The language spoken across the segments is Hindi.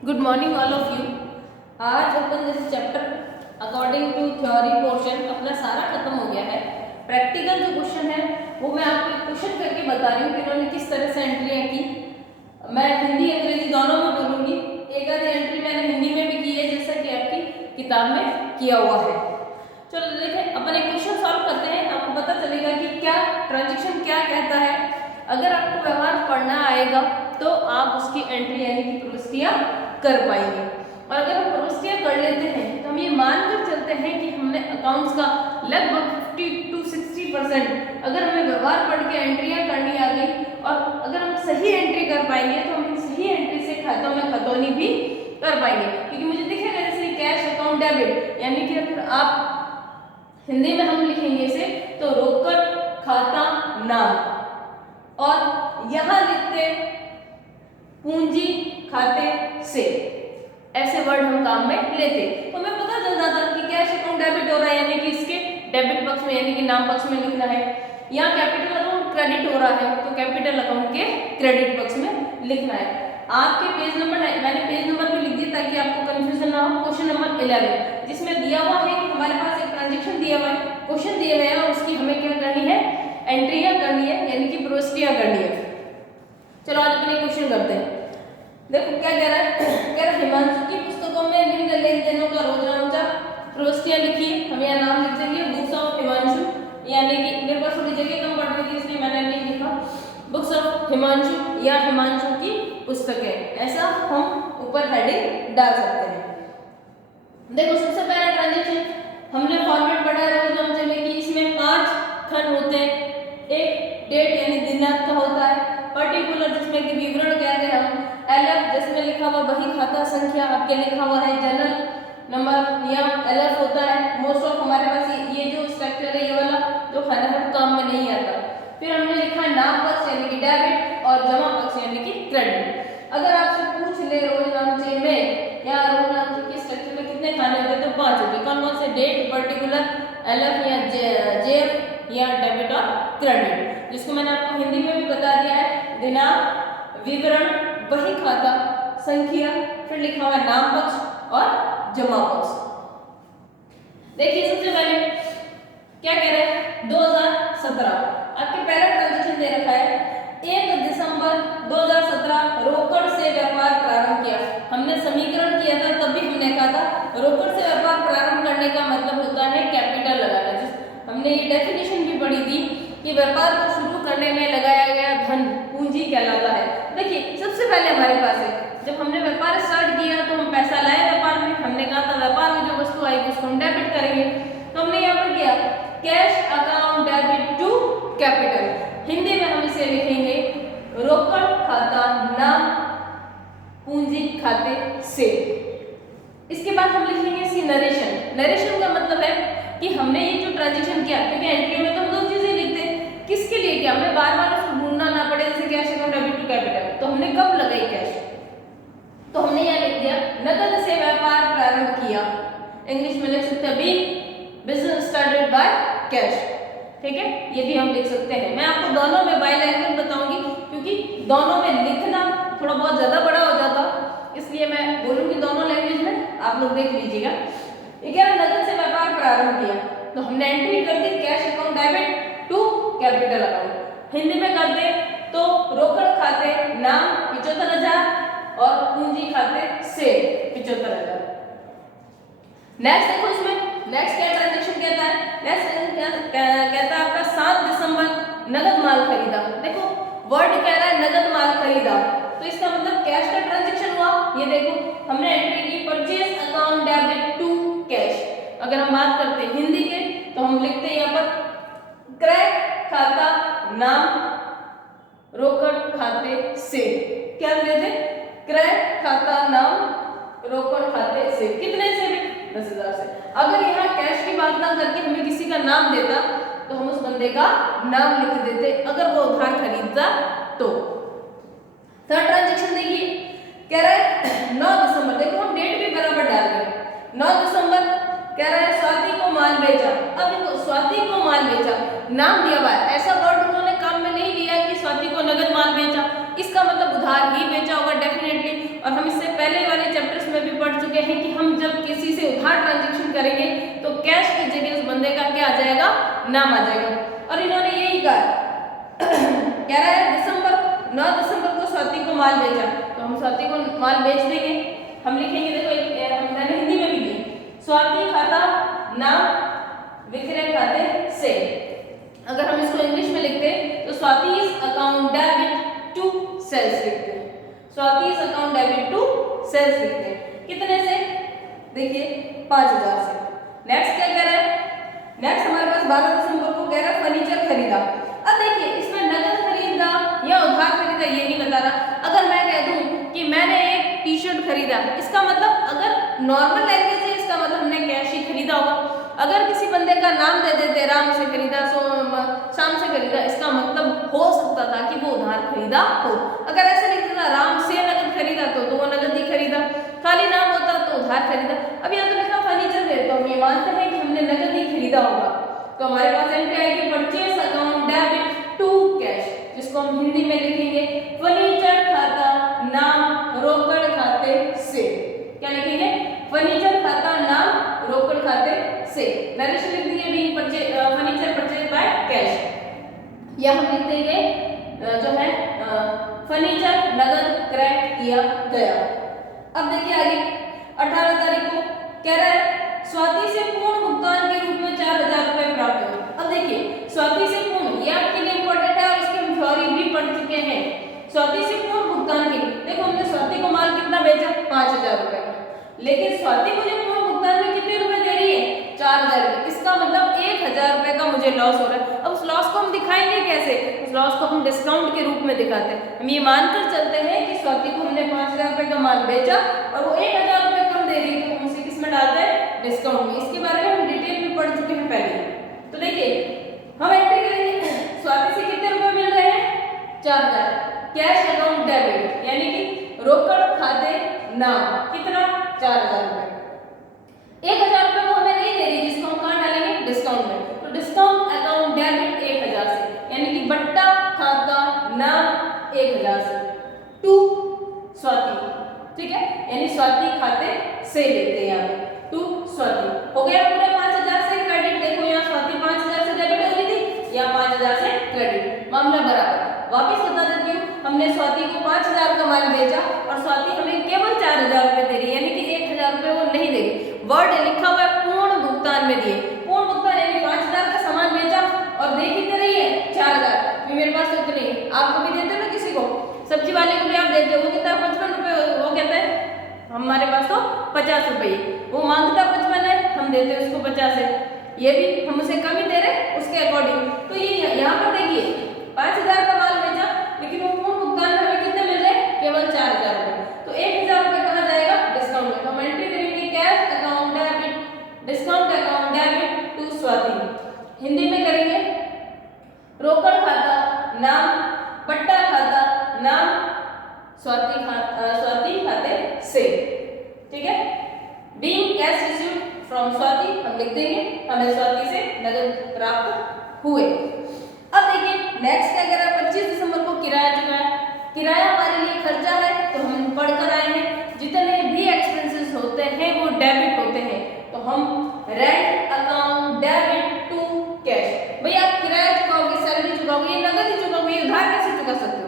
Good morning all of you. आज अपन जैसे chapter according to theory portion अपना सारा खत्म हो गया है। प्रैक्टिकल जो क्वेश्चन है वो मैं आपको क्वेश्चन करके बता रही हूँ कि इन्होंने किस तरह से एंट्रियाँ की। मैं हिंदी अंग्रेजी दोनों में बोलूँगी। एक आधी एंट्री मैंने हिंदी में भी की है जैसा कि आपकी किताब में किया हुआ है। चलो देखें, अपन एक क्वेश्चन सॉल्व करते हैं, आपको पता चलेगा कि क्या ट्रांजेक्शन क्या कहता है। अगर आपको व्यवहार पढ़ना आएगा तो आप उसकी एंट्री यानी कि प्रविष्टियाँ कर पाएंगे। और अगर हम प्रविष्टियाँ कर लेते हैं तो हम ये मानकर चलते हैं कि हमने अकाउंट्स का लगभग 50 to 60% अगर हमें व्यवहार पढ़ के एंट्रियाँ करनी आ गई और अगर हम सही एंट्री कर पाएंगे तो हम सही एंट्री से खातों में खतौनी भी कर पाएंगे। क्योंकि मुझे दिखेगा जैसे कैश अकाउंट डेबिट, यानी कि अगर आप हिंदी में हम लिखेंगे इसे तो रोकड़ खाता नाम, और यहाँ लिखते पूंजी खाते से, ऐसे वर्ड हम काम में लेते तो हमें पता चल जाता कि कैश अकाउंट डेबिट हो रहा है यानी कि इसके डेबिट पक्ष में यानी कि नाम पक्ष में लिखना है। यहाँ कैपिटल अकाउंट क्रेडिट हो रहा है तो कैपिटल अकाउंट के क्रेडिट पक्ष में लिखना है। आपके पेज नंबर मैंने पेज नंबर भी लिख दिया ताकि आपको कंफ्यूजन ना हो। क्वेश्चन नंबर 11 जिसमें दिया हुआ है कि हमारे पास एक ट्रांजेक्शन दिया हुआ है, क्वेश्चन दिए हुए हैं और उसकी हमें क्या करनी है, एंट्रियां करनी है यानी कि प्रविष्टियां करनी है। चलो आज अपने क्वेश्चन करते हैं। देखो क्या कह रहा है, कह रहा है हिमांशु की पुस्तकों में निम्न लेन देनों का रोजनामचा प्रविष्टियां लिखी। हम यहाँ नाम लिख देंगे बुक्स ऑफ हिमांशु, यानी कि मेरे पास थोड़ी जगह कम पड़ रही थी इसलिए मैंने नहीं लिखा बुक्स ऑफ हिमांशु या हिमांशु की पुस्तकें, ऐसा हम ऊपर हेडिंग डाल सकते हैं। देखो सबसे पहला ट्रांजेक्शन हमने फॉर्मेट पढ़ा है रोजनामचे में कि इसमें 5 खंड होते हैं। एक डेट यानी दिनांक का होता है, पर्टिकुलर जिसमें कि विवरण कहते हैं हम, एलएफ जिसमें लिखा हुआ वही खाता संख्या आपके लिखा हुआ है, जनरल नंबर या एलएफ होता है। मोस्ट ऑफ हमारे पास ये जो स्ट्रक्चर है ये वाला जो खाना है काम में नहीं आता। फिर हमने लिखा है नाम पक्ष यानी कि डेबिट और जमा पक्ष यानी कि क्रेडिट। अगर आपसे पूछ ले रोजनामचे में या रोजनामचे के स्ट्रक्चर में कितने खाने होते हैं तो 5 होते हैं। कौन कौन से, डेट, पर्टिकुलर, एलएफ या जेएफ या डेबिट और क्रेडिट, जिसको मैंने आपको हिंदी में भी बता दिया है, दिनांक, विवरण, वही खाता संख्या, फिर लिखा हुआ नाम पक्ष और जमा पक्ष। देखिए सबसे पहले क्या कह रहे हैं, 2017 आपके पहला ट्रांजेक्शन दे रखा है 1 दिसंबर 2017 रोकड़ से व्यापार प्रारंभ किया। हमने समीकरण किया था तब भी हमने कहा था रोकड़ से व्यापार प्रारंभ करने का मतलब होता है कैपिटल लगाना। हमने ये डेफिनेशन भी पढ़ी थी कि व्यापार को शुरू करने में लगाया गया धन पूंजी कहलाता है। देखिए सबसे पहले हमारे पास है, जब हमने व्यापार स्टार्ट किया तो हम पैसा लाए व्यापार में, हमने कहा था व्यापार में जो वस्तु आएगी उसको हम डेबिट करेंगे, तो हमने यहाँ पर किया cash account debit to capital. Hindi में हम इसे लिखेंगे रोकड़ खाता नाम पूंजी खाते से। इसके बाद हम लिखेंगे इसकी नरेशन। नरेशन का मतलब है कि हमने ये जो ट्रांजेक्शन किया, क्योंकि एंट्री में तो हम 2 चीजें लिखते हैं, किसके लिए क्या, हमें बार बार उसको ढूंढना ना पड़े, जैसे cash account debit to capital. तो हमने कब लगाई कैश, तो हमने यहाँ लिख दिया नकद से व्यापार प्रारंभ किया। इंग्लिश में लिख सकते हैं बी बिजनेस स्टार्टेड बाय कैश, ठीक है, ये भी हम लिख सकते हैं। मैं आपको दोनों में बाइलैंग्वेज बताऊंगी क्योंकि दोनों में लिखना थोड़ा बहुत ज्यादा बड़ा हो जाता, इसलिए मैं बोलूंगी दोनों लैंग्वेज में, आप लोग देख लीजिएगा। ये क्या, नकद से व्यापार प्रारंभ किया तो हमने एंट्री कर दी cash account debit to capital account. Hindi में कर दे तो रोकड़ खाते नाम 75,000 और पूंजी खाते से 75,000। नेक्स्ट देखो इसमें नेक्स्ट क्या ट्रांजेक्शन कहता है, नेक्स्ट कहता है आपका 7 दिसंबर नगद माल खरीदा। देखो वर्ड कह रहा है नगद माल खरीदा, तो इसका मतलब कैश का ट्रांजेक्शन हुआ। ये देखो हमने एंट्री की purchase account debit to cash. अगर हम बात करते हैं हिंदी के तो हम लिखते हैं यहाँ पर क्रय खाता नाम रोकड़ खाते से। क्या लेते, क्रय खाता नाम रोकड़ खाते से, कितने से भी 10,000 से। अगर यहाँ कैश की बात ना करके हमें किसी का नाम देता तो हम उस बंदे का नाम लिख देते अगर वो उधार खरीदता तो। थर्ड ट्रांजेक्शन देखिए कह रहा है 9 दिसंबर, देखो हम डेट भी बराबर डाल रहे 9 दिसंबर कह रहा है स्वाति को माल बेचा। अब देखो स्वाति को माल बेचा नाम दिया हुआ है, ऐसा वर्ड उन्होंने काम में नहीं लिया कि स्वाति को नगद माल बेचा, इसका मतलब उधार ही बेचा होगा डेफिनेटली। और हम इससे पहले वाले चैप्टर्स में भी पढ़ चुके हैं कि हम जब किसी से उधार ट्रांजेक्शन करेंगे तो कैश की जगह उस बंदे का क्या आ जाएगा, नाम आ जाएगा। और इन्होंने यही कहा कह रहा है 9 दिसंबर को स्वाति को माल भेजा, तो हम स्वाति को माल बेच देंगे। हम लिखेंगे, देखो एक मैंने हिंदी में भी दी, स्वाति खाता नाम विक्रय खाते से। अगर हम इसको इंग्लिश में लिखते तो Swati is account debit to sales लिखते हैं, Swati is account debit to sales लिखते हैं। कितने से, देखिए 5000 से। नेक्स्ट क्या कह रहा है, नेक्स्ट हमारे पास 12 दिसंबर को कह रहा है फर्नीचर खरीदा। अब देखिए इसमें नगद खरीदा या उधार खरीदा ये नहीं बता रहा। अगर मैं कह दूं कि मैंने एक टी शर्ट खरीदा, इसका मतलब अगर नॉर्मल लैंग्वेज है इसका मतलब हमने कैश ही खरीदा होगा। अगर किसी बंदे का नाम दे देते राम से खरीदा, शाम से खरीदा, इसका मतलब हो सकता था कि वो उधार खरीदा हो। अगर ऐसे लिख देता राम से नगद खरीदा तो वो नगद ही खरीदा, खाली नाम होता तो उधार खरीदा। अब यहाँ तो लिखा फर्नीचर है तो हम ये मानते हैं कि हमने नगद ही खरीदा होगा। तो हमारे पास एंट्री आएगी purchase account debit to cash, जिसको हम हिंदी में लिखेंगे फर्नीचर खाता नाम रोकड़ खाते से। क्या लिखेंगे, फर्नीचर खाता नाम रोकड़ खाते से। नरेशन लिख देंगे being purchase furniture purchase by cash, या हम लिख देंगे जो है फर्नीचर नगद क्रय किया गया। अब देखिए आगे 18 तारीख को कह रहा है स्वाति से पूर्ण भुगतान के रूप में 4000 रुपए प्राप्त हुए। अब देखिए स्वाति से पूर्ण, ये आपके लिए इंपॉर्टेंट है और इसकी हम थ्योरी भी पढ़ चुके हैं। स्वाति से पूर्ण भुगतान के, देखो हमने स्वाति को माल कितना बेचा, 5000 रुपए का, लेकिन स्वाति मुझे पूर्ण भुगतान में कितने रुपए दे रही है, 4000 रुपए। इसका मतलब 1000 रुपए का मुझे लॉस हो रहा है। अब उस लॉस को हम दिखाएंगे कैसे, उस लॉस को हम डिस्काउंट के रूप में दिखाते हैं। हम ये मानकर चलते हैं कि स्वाति को हमने 5000 रुपए का माल बेचा और वो 1000 रुपए कम दे रही है, तो हम उसे किस में डालते हैं, डिस्काउंट में। इसके बारे में हम डिटेल में पढ़ चुके हैं पहले। तो देखिए हम एंट्री करेंगे, स्वाति से कितने रुपए मिल रहे हैं, 4000, कैश अकाउंट डेबिट यानी कि रोकड़ खाते नाम कितना, 4000 रुपए। 1000 रुपए वो हमें नहीं दे रही, जिसको हम कहाँ डालेंगे, डिस्काउंट में। तो डिस्काउंट अकाउंट डेबिट 1000 से, यानी कि बट्टा खाता नाम 1000 से टू स्वाति, ठीक है, यानी स्वाति खाते से लेते हैं यहाँ पे टू स्वाति। हो गया पूरा 5000 से क्रेडिट। देखो यहाँ स्वाति 5000 से डेबिट हो रही थी, यहाँ 5000 से क्रेडिट, मामला बराबर। वापिस बता देती हूँ, हमने स्वाति को 5000 का माल बेचा और स्वाति हमें केवल 4000 रुपए दे रही है, यानी कि 1000 रुपए वो नहीं देगी। वर्ड लिखा हुआ है पूर्ण भुगतान में दिए, पूर्ण भुगतान यानी 5000 का सामान बेचा और दे कितने रही है, 4000। मेरे पास तो इतने ही, आपको भी देते हो ना, किसी को सब्जी वाले को भी आप देते हो, वो कितना 55 रुपए, वो कहता है हमारे पास तो 50 रुपए, वो मांगता 55 है, हम देते हैं उसको 50 है, ये भी हम उसे कम ही दे रहे उसके अकॉर्डिंग। तो ये यहाँ पर देखिए 5000 का माल बेचा, लेकिन वो पूर्ण भुगतान में हमें कितने मिल रहे हैं, केवल 4000 रुपए। तो 1000 रुपए कहाँ जाएगा, डिस्काउंट में। हम एंट्री करेंगे cash account debit, discount account debit to Swati. Hindi में करेंगे रोकड़ खाता नाम बट्टा खाता नाम स्वाति खाते से, ठीक है। Being cash received from Swati, हम लिख देंगे हमें स्वाति से नगद प्राप्त हुए। अब देखिए नेक्स्ट क्या कह रहा है, 25 दिसंबर को किराया चुकाया। किराया हमारे लिए खर्चा है, तो हम पढ़कर आए हैं जितने भी एक्सपेंसेस होते हैं वो डेबिट होते हैं, तो हम rent account debit to cash. भैया आप किराया चुकाओगे, सैलरी चुकाओगे, ये नगद ही चुकाओगे, ये उधार कैसे चुका सकते हो?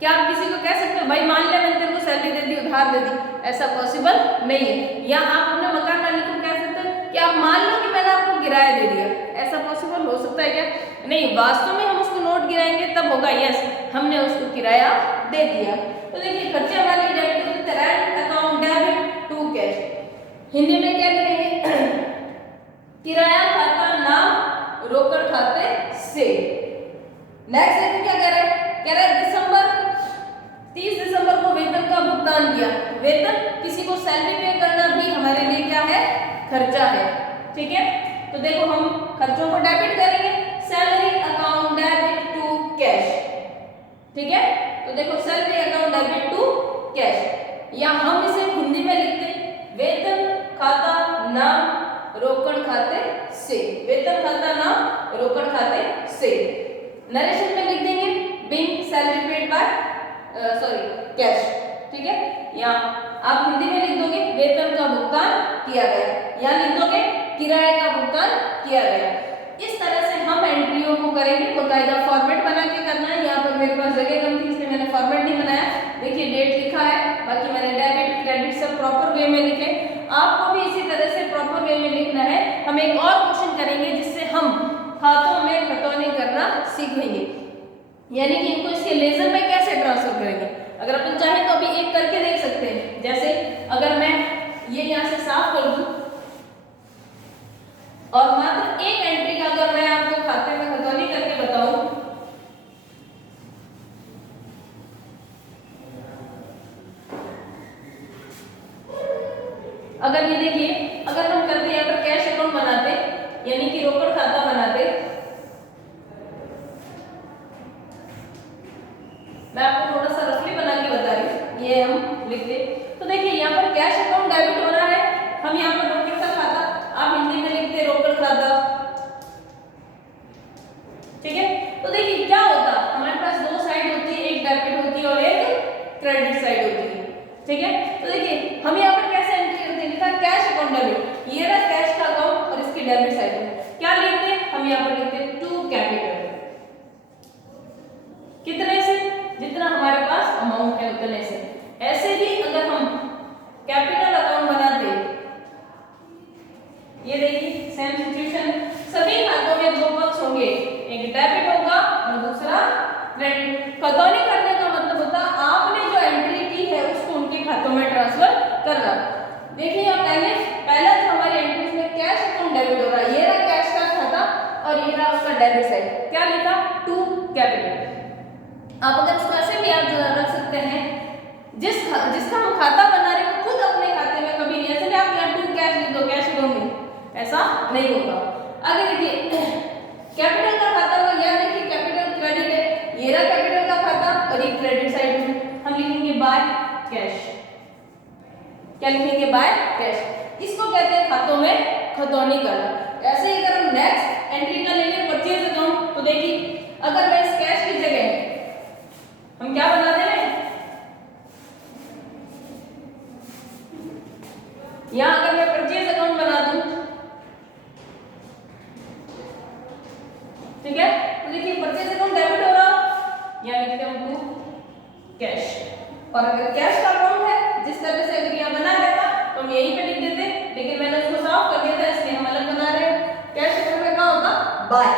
क्या आप किसी को कह सकते हो भाई मान ले मैंने तेरे को सैलरी दे दी उधार दे दी, ऐसा पॉसिबल नहीं है। या आप अपने मकान मालिक को कह सकते हो कि आप मान लो कि मैंने आपको किराया दे दिया, ऐसा पॉसिबल हो सकता है क्या? नहीं, वास्तव में हम उसको नोट गिराएंगे तब होगा यस हमने उसको किराया दे दिया। तो देखिए खर्चे हमारे लिए डेबिट होते हैं, rent account debit to cash. Hindi में क्या करेंगे, किराया खाता नाम रोकड़ खाते से। नेक्स्ट देखो क्या कह रहे हैं, कह रहे हैं दिसंबर 30 दिसंबर को वेतन का भुगतान किया। वेतन किसी को सैलरी पे करना भी हमारे लिए क्या है, खर्चा है, ठीक है। तो देखो हम खर्चों को डेबिट करेंगे, salary account debit to cash, ठीक है। तो देखो salary account debit to cash, या हम इसे हिंदी में लिखते वेतन खाता नाम रोकड़ खाते से, वेतन खाता नाम रोकड़ खाते से। नरेशन में लिख देंगे being salary paid by cash, ठीक है, या आप हिंदी में लिख दोगे वेतन का भुगतान किया गया, या लिख दोगे किराए का भुगतान किया गया। इस तरह से हम एंट्रियों को करेंगे, बकायदा फॉर्मेट बना के करना है। यहाँ पर मेरे पास जगह कम थी इसलिए मैंने फॉर्मेट नहीं बनाया। देखिए डेट लिखा है, बाकी मैंने डेबिट क्रेडिट सब प्रॉपर वे में लिखे। आपको भी इसी तरह से प्रॉपर वे में लिखना है। हम एक और क्वेश्चन करेंगे जिससे हम खातों में खतौनी करना सीखेंगे, यानी कि इनको इसके लेजर में कैसे ट्रांसफर करेंगे। अगर अपन चाहें तो अभी एक करके देख सकते हैं। जैसे अगर मैं ये यहाँ से साफ कर दूं और मात्र एक एंट्री का अगर मैं आपको खाते में खतौनी करके बताऊं, अगर ये देखिए, अगर हम करते यहाँ पर कैश अकाउंट बनाते, यानी कि रोकड़ खाता बनाते, मैं आपको थोड़ा सा रफली बना के बता रही हूँ, ये हम लिखते। तो देखिए यहाँ पर कैश अकाउंट डेबिट हो रहा है, हम यहाँ पर रोकड़ का खाता, आप हिंदी में लिखते रोकड़ खाता, ठीक है। तो देखिए क्या होता, हमारे पास दो साइड होती है, एक डेबिट होती है और एक क्रेडिट साइड होती है, ठीक है। तो देखिए हम यहाँ पर कैसे एंट्री करते हैं, लिखा कैश अकाउंट डेबिट, ये रहा कैश का अकाउंट और इसकी डेबिट साइड है। क्या लिखते हैं हम यहाँ पर लिखते हैं टू कैपिटल, कितने से, जितना हमारे पास अमाउंट है उतने से। ऐसे ही अगर हम कैपिटल अकाउंट बनाते, ये देखिए सेम सिचुएशन, सभी खातों में दो पक्ष होंगे, एक डेबिट होगा और दूसरा क्रेडिट। खतौनी करने का मतलब होता है आपने जो एंट्री की है उसको उनके खातों में ट्रांसफर करना। देखिए यहाँ पहला जो हमारी एंट्री में कैश अकाउंट डेबिट हो रहा है, ये रहा कैश का खाता और ये रहा उसका डेबिट साइड। क्या लिखा टू कैपिटल। आप अगर इसको ऐसे भी याद रख सकते हैं, जिसका हम खाता बना रहे हैं खुद अपने खाते में कभी नहीं, ऐसे आप यहाँ टू कैश लिख दो, कैश अकाउंट में ऐसा नहीं होगा। आगे देखिए कैपिटल का खाता होगा, या देखिए कैपिटल क्रेडिट है, ये रहा कैपिटल का खाता और ये क्रेडिट साइड में हम लिखेंगे बाय कैश। क्या लिखेंगे बाय कैश। इसको कहते हैं खातों में खतौनी करना। ऐसे ही अगर हम नेक्स्ट एंट्री का लेंगे परचेज अकाउंट, तो देखिए अगर मैं इस कैश की जगह हम क्या बना दे रहे हैं, यहां अगर मैं परचेज अकाउंट बना दूं, ठीक है। तो देखिए परचेज अकाउंट डेबिट हो रहा, या लिखते हैं हम टू कैश। और अगर कैश का अकाउंट है, जिस तरह से अगर यहां बना रहता तो हम यहीं पे लिख देते, लेकिन मैंने उसको साफ कर दिया था इसलिए हम अलग बना रहे हैं। कैश अकाउंट में क्या होगा बाय,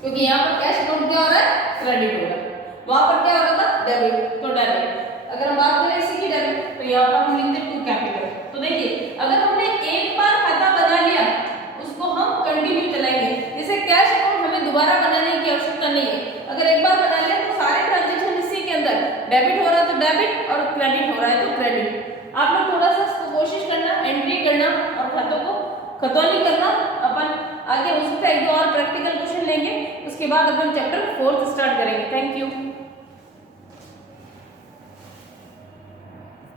क्योंकि यहाँ पर कैश अकाउंट क्या हो रहा है क्रेडिट हो रहा है, वहां पर क्या हो रहा था डेबिट, तो डेबिट। अगर हम बात करें इसी की डेबिट, तो यहाँ पर हम लिखते हैं टू कैपिटल। तो देखिए अगर हमने एक बार खाता बना लिया उसको हम कंटिन्यू चलाएंगे, जैसे कैश अकाउंट हमें दोबारा बनाने की आवश्यकता नहीं है। अगर एक बार बना लिया तो सारे ट्रांजेक्शन इसी के अंदर, डेबिट हो रहा है तो डेबिट और क्रेडिट हो रहा है तो क्रेडिट। आप लोग थोड़ा सा इसको कोशिश करना, एंट्री करना और खातों को खतौनी करना। अपन आगे हो सकता है एक दो और प्रैक्टिकल क्वेश्चन लेंगे, उसके बाद अपन चैप्टर 4 स्टार्ट करेंगे। Thank you.